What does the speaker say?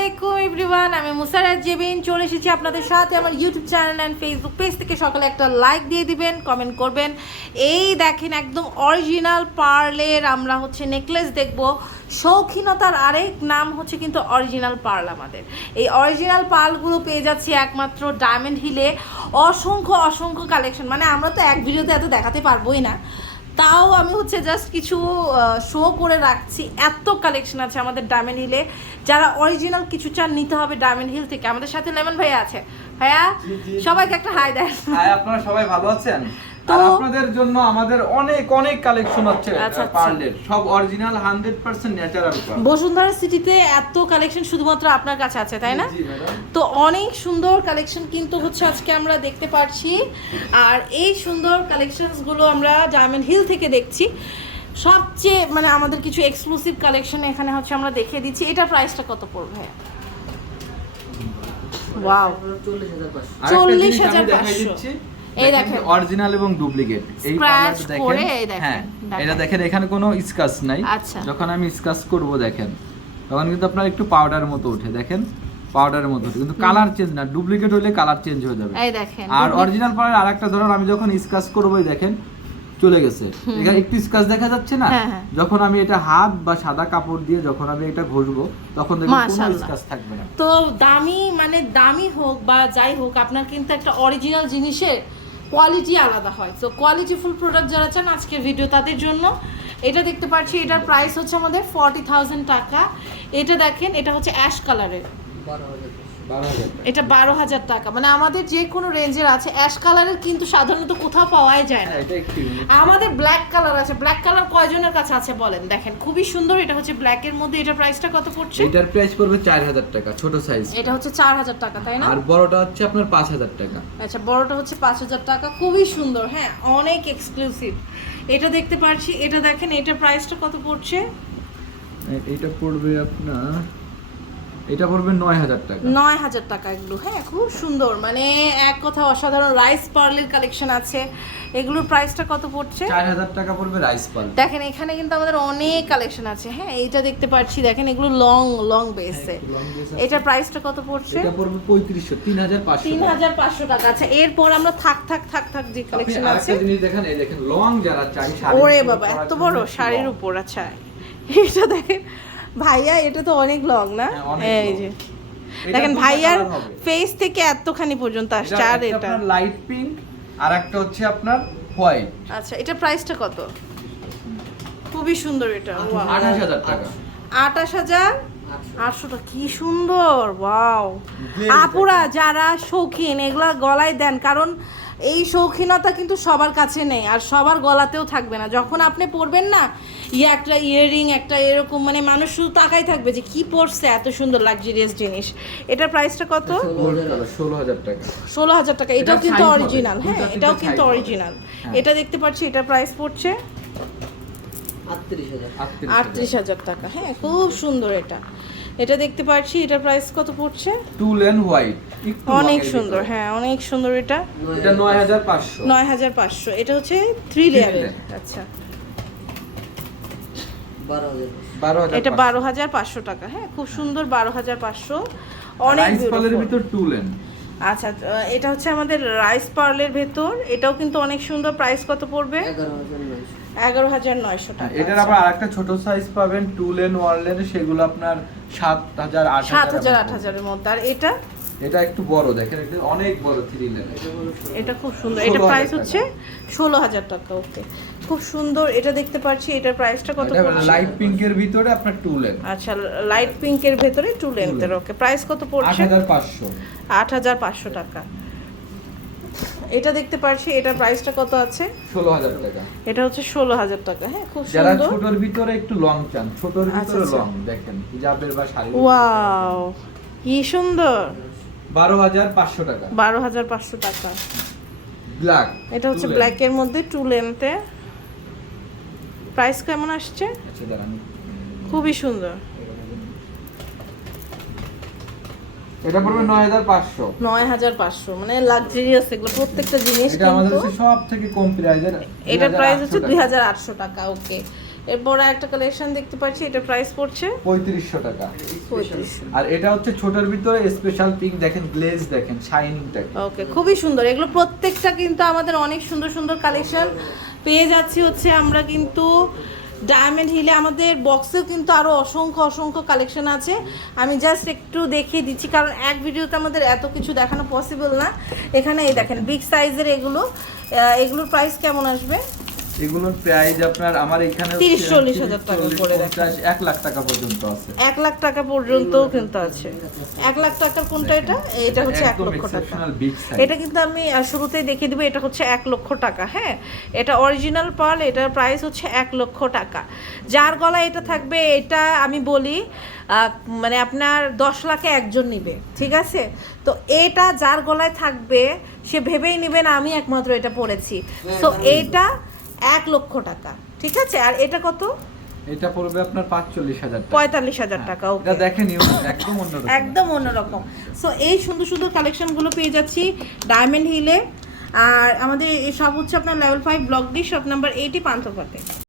আলাইকুম এভরিওয়ান আমি মুসারাত জেবিন, চলে এসেছি আপনাদের সাথে আমার YouTube channel and Facebook page থেকে। সকালে একটা লাইক দিয়ে দিবেন কমেন্ট করবেন। এই দেখেন একদম অরিজিনাল পার্লের আমরা হচ্ছে নেকলেস দেখব। শৌখিনতার আরেক নাম হচ্ছে কিন্তু অরিজিনাল পার্ল আমাদের। এই অরিজিনাল পার্লগুলো পেয়ে যাচ্ছি একমাত্র ডায়মন্ড হিলে অসংখ্য অসংখ্য কালেকশন মানে আমরা তো এক ভিডিওতে এত দেখাতে পারবোই না। তাও আমি হচ্ছে জাস্ট কিছু শো করে রাখছি। এত কালেকশন আছে আমাদের ডায়মন্ড হিলে যারা অরিজিনাল কিছু চান নিতে হবে ডায়মন্ড হিল থেকে। আমাদের সাথে লেমন ভাইয়া আছে। ভাইয়া। সবাইকে একটা হাই দেন। আপনারা সবাই ভালো আছেন? তো- আপনাদের জন্য আমাদের অনেক অনেক কালেকশন হচ্ছে আচ্ছা, আচ্ছা। পার্লের সব অরিজিনাল 100% ন্যাচারাল বসুন্ধরা সিটিতে এত কালেকশন শুধুমাত্র আপনার কাছে আছে তাই না? তো অনেক সুন্দর কালেকশন কিন্তু হচ্ছে আজকে আমরা দেখতে পাচ্ছি আর এই সুন্দর কালেকশনসগুলো আমরা ডায়মন্ড হিল থেকে দেখছি। সবচেয়ে মানে আমাদের কিছু এক্সক্লুসিভ কালেকশন এখানে হচ্ছে আমরা দেখিয়ে দিচ্ছি। এটার প্রাইসটা কত পড়বে? ওয়াও চল্লিশ হাজার পাঁচশো। এই দেখেন। অরিজিনাল এবং ডুপ্লিকেট এই পার্লারটা দেখেন। হ্যাঁ এটা দেখেন এখানে কোনো স্কাচ নাই। আচ্ছা। যখন আমি স্কাচ করব দেখেন তখন কিন্তু আপনার একটু পাউডার মতো ওঠে দেখেন পাউডারের মতো কিন্তু কালার চেঞ্জ না ডুপ্লিকেট হলে কালার চেঞ্জ হয়ে যাবে। এই দেখেন আর অরিজিনাল পাড়ের আরেকটা ধরুন আমি যখন স্কাচ করব দেখেন চলে গেছে। এখানে একটু স্কাচ দেখা যাচ্ছে না? হ্যাঁ, হ্যাঁ। যখন আমি এটা হাত বা সাদা কাপড় দিয়ে যখন আমি এটা ঘষবো তখন দেখবেন কোনো স্কাচ থাকবে না। তো দামি মানে দামি হোক বা যাই হোক আপনার কিন্তু একটা অরিজিনাল জিনিসের কোয়ালিটি আলাদা হয়। তো কোয়ালিটি ফুল প্রোডাক্ট যারা চান আজকের ভিডিও তাদের জন্য। এটা দেখতে পাচ্ছি, এটার প্রাইস হচ্ছে আমাদের ফর্টি টাকা। এটা দেখেন, এটা হচ্ছে অ্যাশ কালারের। এটা বারো হাজার টাকা। মানে আমাদের যে কোনো রেঞ্জের আছে অ্যাশ কালারের কিন্তু সাধারণত কোথাও পাওয়াই যায় না। হ্যাঁ, এটা। আমাদের ব্ল্যাক কালার আছে ব্ল্যাক কালার কয়জনের কাছে আছে বলেন? দেখেন খুবই সুন্দর এটা হচ্ছে ব্ল্যাক এর মধ্যে এটা প্রাইসটা কত পড়ছে? এটার প্রাইস পড়বে চার হাজার টাকা ছোট সাইজ এটা হচ্ছে চার হাজার টাকা তাই না? আর বড়টা হচ্ছে আপনার পাঁচ হাজার টাকা। আচ্ছা বড়টা হচ্ছে পাঁচ হাজার টাকা খুবই সুন্দর হ্যাঁ অনেক এক্সক্লুসিভ এটা দেখতে পাচ্ছি এটা দেখেন এটার প্রাইসটা কত পড়ছে? এটা পড়বে আপনার এটা পড়বে নয় হাজার টাকা। নয় হাজার টাকা এগুলো। হ্যাঁ খুব সুন্দর। মানে এক কথা অসাধারণ রাইস পার্লের কালেকশন আছে। এগুলোর প্রাইসটা কত পড়ছে? চার হাজার টাকা পড়বে রাইস পাল দেখেন এখানে কিন্তু আমাদের অনেক কালেকশন আছে। হ্যাঁ এইটা দেখতে পাচ্ছি। দেখেন এগুলো লং লং বেসে। এটার প্রাইসটা কত পড়ছে? এটা পড়বে পঁয়ত্রিশশো তিন হাজার পাঁচশো তিন হাজার পাঁচশো টাকা। আচ্ছা এরপর আমরা থাক থাক থাক থাক যে কালেকশন আছে। দেখেন এই দেখেন লং যারা চাই ওরে বাবা এত বড় শাড়ির উপর আচ্ছা। এটা দেখেন ভাইয়া এটা তো অনেক লং না? হ্যাঁ, এই যে। দেখেন ভাইয়ার ফেস থেকে এতখানি পর্যন্ত আসছে এটা আর এটা। লাইট পিঙ্ক আর একটা হচ্ছে আপনার হোয়াইট আচ্ছা এটা প্রাইসটা কত? খুবই সুন্দর এটা আঠাশ হাজার টাকা। আঠাশ হাজার? আটশোটা কি সুন্দর ওয়াও আপুরা যারা শৌখিন এগুলা গলায় দেন কারণ এই শৌখিনতা কিন্তু সবার কাছে নেই আর সবার গলাতেও থাকবে না। যখন আপনি পরবেন না ইয়ে একটা ইয়াররিং একটা এরকম মানে মানুষ শুধু তাকাই থাকবে যে কি পরছে এত সুন্দর লাক্সারিয়াস জিনিস। এটার প্রাইসটা কত? ষোলো হাজার টাকা। ষোলো হাজার টাকা। এটাও কিন্তু অরিজিনাল হ্যাঁ এটাও কিন্তু অরিজিনাল হ্যাঁ। এটা দেখতে পাচ্ছি এটার প্রাইস পড়ছে? আটত্রিশ হাজার টাকা হ্যাঁ খুব সুন্দর এটা। এটা দেখতে পাচ্ছি এটা প্রাইস কত পড়ছে? টুল এন্ড হোয়াইট অনেক সুন্দর হ্যাঁ অনেক সুন্দর এটা। এটা নয় হাজার পাঁচশো। নয় হাজার পাঁচশো এটা হচ্ছে থ্রি লেয়ারের আচ্ছা। এটা বারো হাজার পাঁচশো টাকা হ্যাঁ খুব সুন্দর বারো হাজার পাঁচশো। অনেক। ভিতর টুল এন্ড আচ্ছা এটা হচ্ছে আমাদের রাইস পার্লের ভেতর এটাও কিন্তু অনেক সুন্দর প্রাইস কত পড়বে? এগারো হাজার নয়শো টাকা হ্যাঁ, এটার আবার আরেকটা ছোট সাইজ পাবেন টুল এন্ড ওয়ারলেন সেগুলো আপনার সাত হাজার আট সাত হাজার আট হাজারের মধ্যে। আর এটা? এটা একটু বড় দেখেন এটা অনেক বড় থ্রি লেন এটা খুব সুন্দর। এটা প্রাইস হচ্ছে ষোলো হাজার টাকা ওকে খুব সুন্দর এটা দেখতে পাচ্ছি এটার প্রাইসটা কত? লাইট পিঙ্কের ভিতরে আপনার টুল এন্ড আচ্ছা লাইট পিঙ্কের ভেতরে টু লেন্থের ওকে প্রাইস কত পড়ছে? হাজার পাঁচশো। আট হাজার পাঁচশো টাকা। এটা দেখতে পারছি এটার প্রাইসটা কত আছে? ষোলো হাজার টাকা। এটা হচ্ছে ষোলো হাজার টাকা হ্যাঁ খুব যারা ছোটর ভিতরে একটু লং চান ছোটর আচ্ছা, ভিতরে আচ্ছা। লং দেখেন হিজাবের বা শাড়ি ওয়াও কি সুন্দর। বারো হাজার পাঁচশো টাকা। বারো হাজার পাঁচশো টাকা। ব্ল্যাক এটা হচ্ছে ব্ল্যাকের মধ্যে টু লেন্থে প্রাইস কেমন আসছে? আচ্ছা খুবই সুন্দর। এটা পড়বে নয় হাজার পাঁচশো। নয় হাজার পাঁচশো মানে লাক্সারিয়াস এগুলো প্রত্যেকটা জিনিস এটা আমাদের কাছে সব থেকে কম প্রাইজের এটার প্রাইস হচ্ছে দুই হাজার আটশো টাকা ওকে এরপর একটা কালেকশন দেখতে পাচ্ছি এটা প্রাইস পড়ছে? পঁয়ত্রিশশো টাকা। আর এটা হচ্ছে ছোটর ভিতরে স্পেশাল পিঙ্ক দেখেন গ্লেজ দেখেন শাইনিং শাইনিংটা ওকে খুবই সুন্দর। এগুলো প্রত্যেকটা কিন্তু আমাদের অনেক সুন্দর সুন্দর কালেকশন পেয়ে যাচ্ছি হচ্ছে আমরা কিন্তু ডায়মন্ড হিলে আমাদের বক্সেও কিন্তু আরও অসংখ্য অসংখ্য কালেকশন আছে। আমি জাস্ট একটু দেখিয়ে দিচ্ছি, কারণ এক ভিডিওতে আমাদের এত কিছু দেখানো পসিবল না। এখানে এই দেখেন বিগ সাইজের এগুলো। এগুলোর প্রাইস কেমন আসবে? এগুলোর প্রাইস আপনার আমার এখানে 30 চল্লিশ হাজার টাকা করে দেখেন। এক লাখ টাকা পর্যন্ত আছে। এক লাখ টাকা পর্যন্ত কিন্তু আছে। এক লাখ টাকার কোনটা এটা? এটা হচ্ছে এক লক্ষ টাকা। এটা কিন্তু আমি শুরুতেই দেখিয়ে দিব এটা হচ্ছে এক লক্ষ টাকা হ্যাঁ? এটা অরিজিনাল পার্ল এটার প্রাইস হচ্ছে এক লক্ষ টাকা। যার গলায় এটা থাকবে এটা আমি বলি মানে আপনার দশ লাখে একজন নিবে ঠিক আছে? তো এটা যার গলায় থাকবে সে ভেবেই নেবেন আমি একমাত্র এটা পড়েছি। তো এইটা এক লক্ষ টাকা। ঠিক আছে? আর এটা কত? এটা পড়বে আপনার পাঁচচল্লিশ হাজার পঁয়তাল্লিশ হাজার টাকা ওটা ওকে দেখেন একদম অন্যরকম একদম অন্যরকম সো এই সুন্দর সুন্দর কালেকশনগুলো পেয়ে যাচ্ছি ডায়মন্ড হিলে আর আমাদের এই সব হচ্ছে আপনার level five block D shop number eighty পান্থপথে।